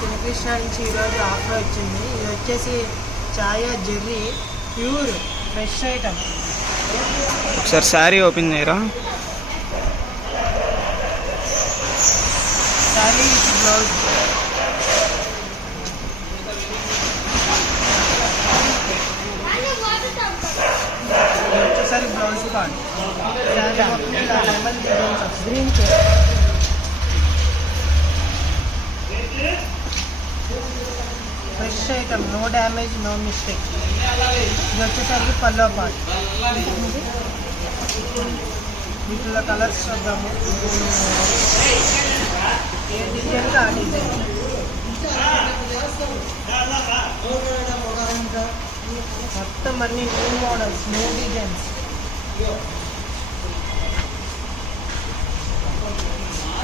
చిన్నకృష్ణ నుంచి ఈరోజు ఆఫర్ వచ్చింది. ఇది వచ్చేసి ఛాయా జెర్రీ ప్యూర్ ఫ్రెష్ ఐటమ్. ఒకసారి శారీ ఓపెన్ చేయరా. శారీ బ్లౌజ్ వచ్చేసరికి బ్లౌజ్ కాదు. Green fresh item, no damage, no mistake. ఇది వచ్చేసరికి పల్లో పార్ట్. వీటిలో కలర్స్ చూద్దాము. ఏ డిజైన్ ఆ డిజైన్. మొత్తం అన్ని న్యూ మోడల్స్, న్యూ డిజైన్స్.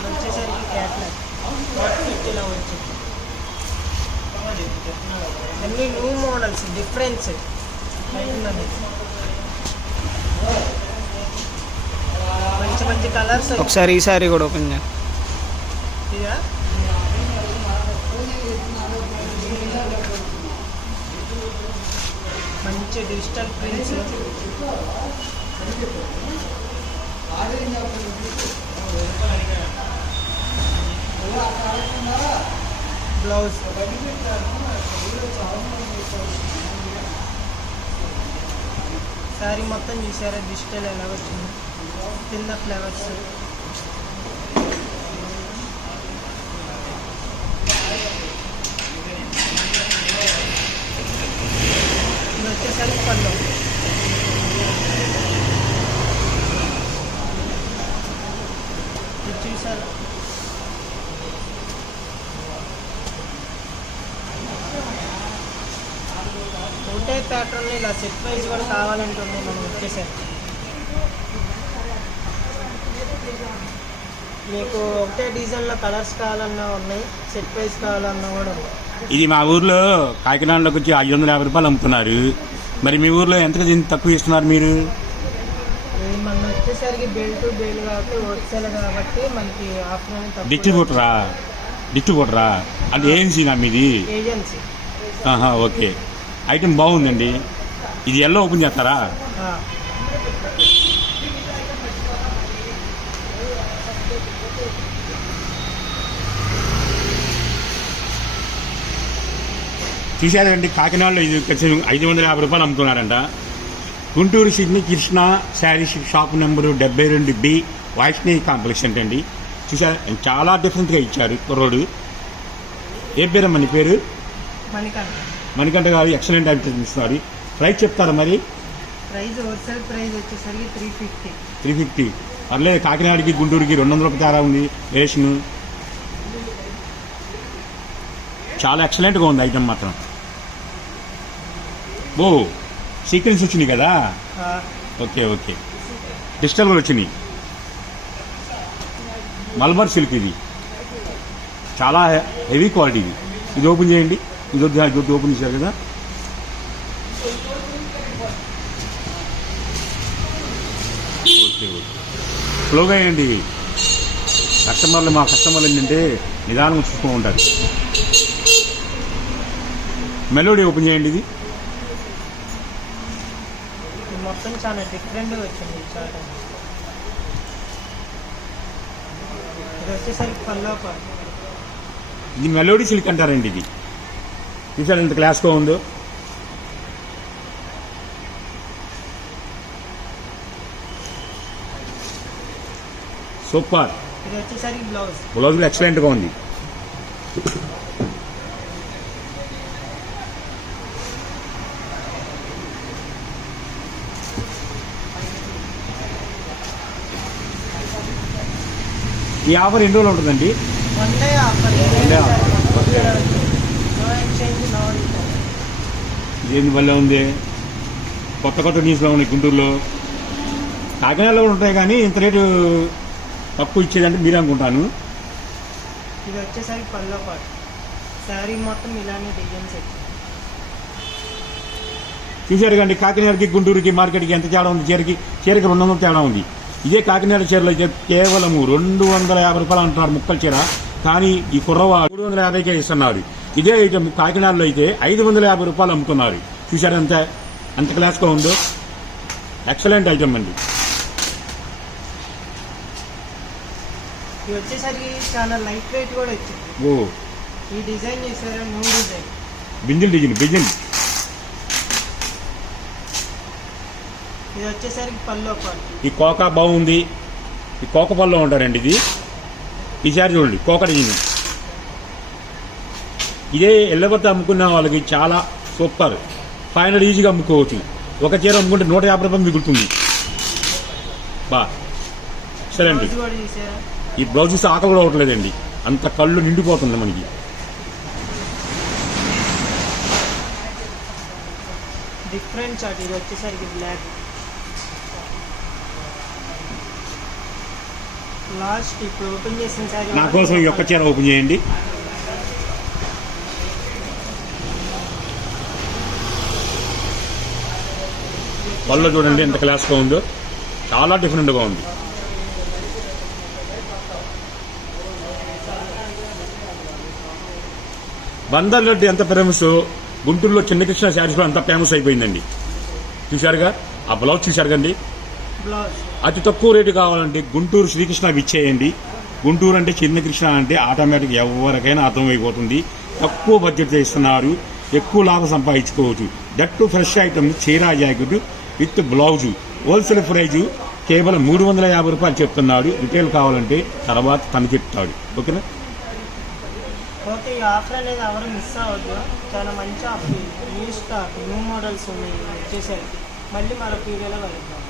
వచ్చేసరికి క్యాట్లాగ్ ఇలా వచ్చింది. అన్ని న్యూ మోడల్స్, డిఫరెన్స్ అవుతుందండి. మంచి మంచి కలర్స్. ఒకసారి ఈ శారీ కూడా ఓపెన్ చేయ. ఇదా మంచి డిజిటల్ ప్రింట్స్. బ్లౌజ్ శారీ మొత్తం చూసారా డిజిటల్ ఎలా వచ్చింది. కింద ఫ్లవర్స్. ఇది వచ్చేసరికి పళ్ళు. ఇది చూసారా ఒకటే ప్యాటర్న్ ఇలా సెట్ వైజ్ కూడా కావాలంటుంది మనం వచ్చేసరికి. మీకు ఒకటే డిజైన్లో కలర్స్ కావాలన్నా ఉన్నాయి, సెట్ వైజ్ కావాలన్నా కూడా ఉన్నాయి. ఇది మా ఊర్లో కాకినాడలోకి వచ్చి 550 రూపాయలు అమ్ముతున్నారు. మరి మీ ఊర్లో ఎంత తక్కువ ఇస్తున్నారు మీరు? ఇది మన వచ్చేసరికి బేల్ టు బేల్ కాబట్టి హోల్సేల్ కాబట్టి మనకి ఆఫర్. డిస్ట్రిబ్యూటరా అంటే ఏజెన్సీనా మీది? ఏజెన్సీ. ఓకే, ఐటమ్ బాగుందండి. ఇది ఎలా ఓపెన్ చేస్తారా? చూసారండి, కాకినాడలో ఇది 550 రూపాయలు అమ్ముతున్నారంట. Guntur Sydney Krishna sari shop number 72B Vaishnavi complex అంటండి. చూసారు, చాలా డిఫరెంట్గా ఇచ్చారు కుర్రోడు. ఏ పేరమ్మా నీ పేరు? మణికంఠ గారు. ఎక్సలెంట్ ఐటమ్స్ ఇస్తున్నారు. ప్రైస్ చెప్తారా మరి? ప్రైస్ హోల్సేల్ ప్రైస్ వచ్చేసరికి 350. 350 పర్లేదు. కాకినాడకి గుంటూరుకి 200 రూపాయలు తేడా ఉంది రేషన్. చాలా ఎక్సలెంట్గా ఉంది ఐటమ్ మాత్రం. ఓ సీక్వెన్స్ వచ్చినాయి కదా. ఓకే ఓకే, డిజిటల్ కూడా వచ్చినాయి. మల్బర్ సిల్క్ ఇది చాలా హెవీ క్వాలిటీ. ఇది ఓపెన్ చేయండి. ఇది ఓపెన్ చేశారు కదా. ఓకే ఓకే, స్లోగా వేయండి. మా కస్టమర్లు ఏంటంటే నిదానం చూస్తూ ఉంటారు. మెలోడీ ఓపెన్ చేయండి. ఇది మొత్తం చాలా డిఫరెంట్గా వచ్చింది. ఇది వచ్చేసరికి పల్లో పార్ట్. ఇది మెలోడీ సిల్క్ అంటారండి. ఇది చూసారు ఎంత క్లాస్గా ఉందో. సూపర్. ఇది వచ్చేసరికి బ్లౌజ్. బ్లౌజ్ కూడా ఎక్సలెంట్గా ఉంది. ఈ ఆఫర్ ఎన్ని రోజులు ఉంటుందండి? One day offer. ఇదేంది వల్ల ఉంది? కొత్త న్యూస్లో ఉన్నాయి గుంటూరులో. కాకినాడలో కూడా ఉంటాయి కానీ ఇంత రేటు తక్కువ ఇచ్చేదంటే మీరు అనుకుంటాను. ఇది వచ్చేసరికి పల్లో పార్ట్. శారీ మొత్తం ఇలానే డిజైన్స్ వచ్చింది. చూశారు కండి, కాకినాడకి గుంటూరుకి మార్కెట్కి ఎంత తేడా ఉంది. చీరకి 200 తేడా ఉంది. ఇదే కాకినాడ చీరలో అయితే కేవలం 250 రూపాయలు అంటున్నారు ముక్కల చీర. కానీ ఈ కుర్రవాడు 350కే ఇస్తున్నారు. ఇదే ఐటమ్ కాకినాడలో అయితే 550 రూపాయలు అమ్ముతున్నారు. చూసారు ఎంత క్లాస్గా ఉందో. ఎక్సలెంట్ ఐటమ్ అండి. ఇది వచ్చేసరికి చాలా లైట్ వెయిట్ కూడా వచ్చింది. ఓ ఈ డిజైన్ చేశారా? న్యూ డిజైన్ బింజిల్ బిజిల్. ఇది వచ్చేసరికి పల్లో పాటు. ఈ కోకా బాగుంది. ఈ కోక పళ్ళు ఉంటారండి ఇది. ఈసారి చూడండి కోక డిజైన్. ఇదే ఎల్లబత్త అమ్ముకున్న వాళ్ళకి చాలా సూపర్. 500 ఈజీగా అమ్ముకోవచ్చు. ఒక చీర అమ్ముకుంటే 150 రూపాయలు మిగులుతుంది. బా సరే అండి. బ్లౌజ్ కూడా చూసారా? ఈ బ్లౌజ్ చూసి ఆకలి కూడా అవ్వట్లేదండి. అంత కళ్ళు నిండిపోతుంది మనకి. డిఫరెంట్ చాట్. ఇది వచ్చేసరికి బ్లాక్. లాస్ట్ ఇప్పుడు ఓపెన్ చేసిన సారీ నా కోసం ఈ ఒక్క చీర ఓపెన్ చేయండి. పళ్ళు చూడండి ఎంత క్లాస్గా ఉందో. చాలా డిఫరెంట్గా ఉంది. బందర్ లడ్డు ఎంత ఫేమస్, గుంటూరులో చిన్న కృష్ణ శారీస్ అంత ఫేమస్ అయిపోయిందండి. చూశారుగా ఆ బ్లౌజ్ చూశారుగండి. బ్లౌజ్ అతి తక్కువ రేటు కావాలంటే గుంటూరు శ్రీకృష్ణ ఇచ్చేయండి. గుంటూరు అంటే చిన్న కృష్ణ అంటే ఆటోమేటిక్ ఎవరికైనా అర్థమైపోతుంది. తక్కువ బడ్జెట్ ఇస్తున్నారు. ఎక్కువ లాభం సంపాదించుకోవచ్చు. దట్టు ఫ్రెష్ ఐటమ్ చీరా jacket with blouse. Wholesale price కేవలం 350 రూపాయలు చెప్తున్నాడు. రిటైల్ కావాలంటే తర్వాత తను చెప్తాడు. ఓకేనా? ఓకే. ఈ ఆఫర్ అనేది ఎవరు మిస్ అవ్వద్దు. చాలా మంచి offer. New stock, new models ఉన్నాయి వచ్చేసరికి. మళ్ళీ మరొక వీడియోలో కలుద్దాం.